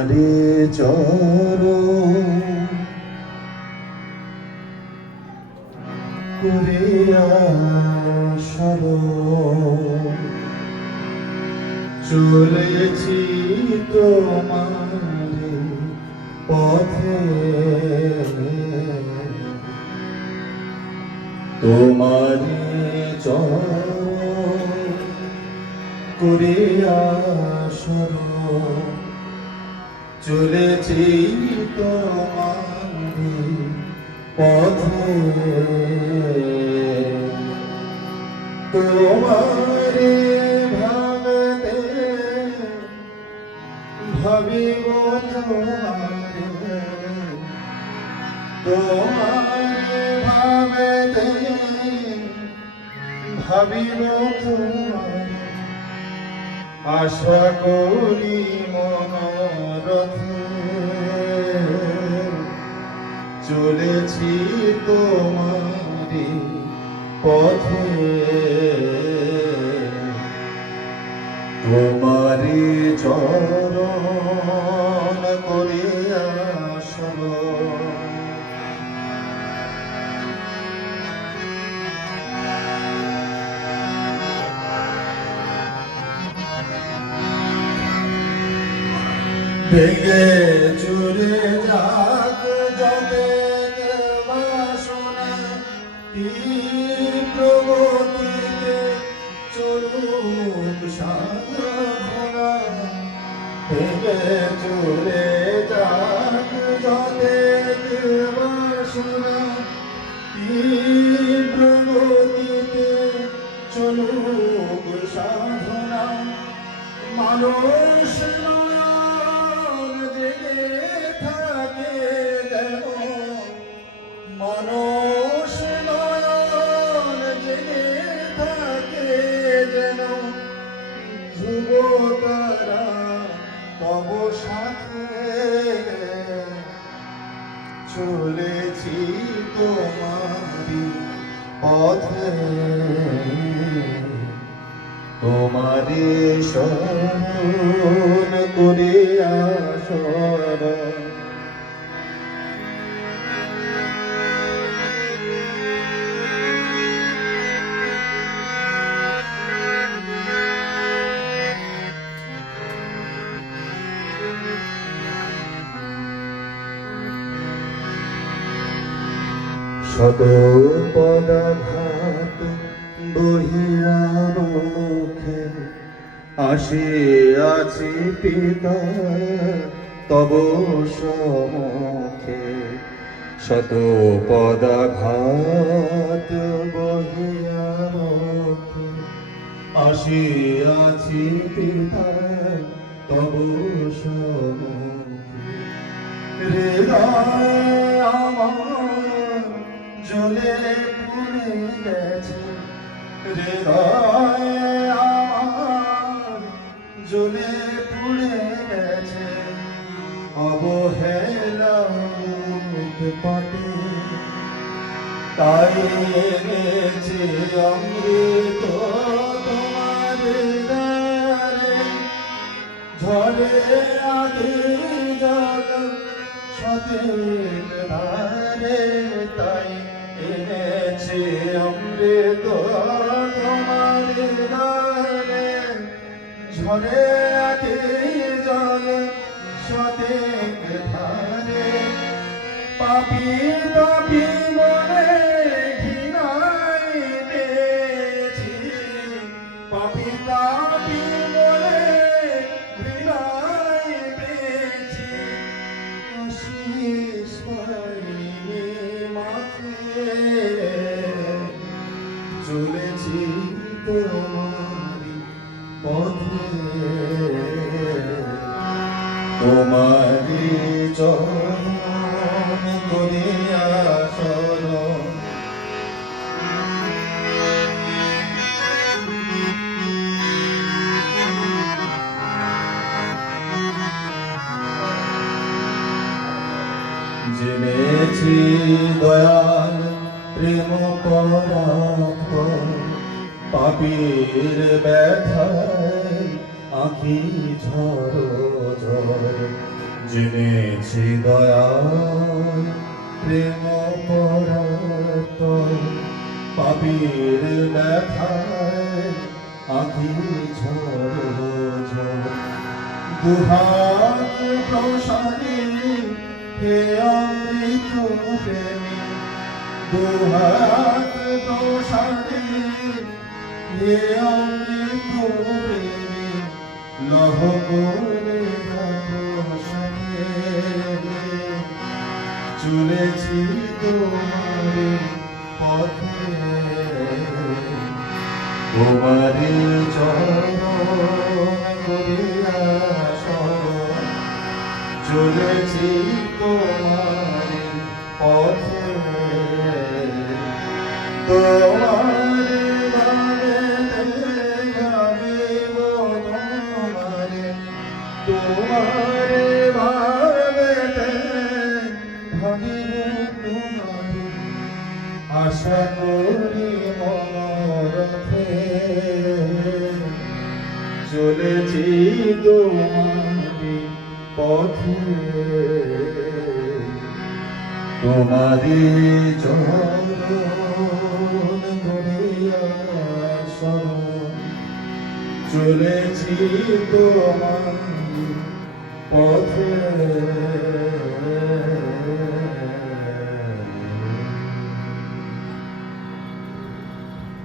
তোমারে চর চলেছি তোমারে পথে। তোমারে চর করিয়া সর চলেছি তোমারে পথে। তোমারে ভাবতে ভাবিব তোমারে ভাবতে ভাবিব তোমারে আশা করি মনোরথে। চলেছি তোমারি পথে। তোমারি চরণ ভেঙে চুরে যাক যবে বাসনা তীব্র গতিতে চলুক সাধনা। ভেঙে চুরে যাক যবে বাসনা তীব্র গতিতে চলুক সাধনা। মানুষ চলেছি তোমারি পথে তোমারে শরণ শত পদাঘাত বহিয়া মুখে আসিয়াছি পিতা, তব সমুখে। শত পদাঘাত বহিয়া মুখে আসিয়াছি পিতা, তব সমুখে। হৃদয় পুড়ে গেছে। হৃদয় আমার জ্বলে পুড়ে গেছে। অবহেলা পাটে তাই এনেছে অমৃত তোমার ঝরে আগে জল সতেজ ধারে। আগে জল সতেজ ধারে পাপি মনে পেয়েছি। পাপি পাপি মনে ঘৃণাই পেয়েছি। আশিস পাইনি চলেছি তোমারি পথে। তোমারি চরণ করিয়া শরণ। জেনেছি দয়াল প্রেম পরাপ পাপীর ব্যথায় আঁখি ঝর ঝর জেনেছি দয়ায় প্রেম পরাত পাপির ব্যথায় আখি ঝড় ঝড়। দুহাত প্রসারে হে অমৃত প্রেমী। দুহাত প্রসারে হে অমৃত প্রেমী। লহ করে চলেছি তোমার পথে। তোমারি চলেছি তোমার পথে। তোমার আশা করি মনরথে চলেছি তোমারি পথে তোমারি চরণ করিয়া চলেছি তোমার পথে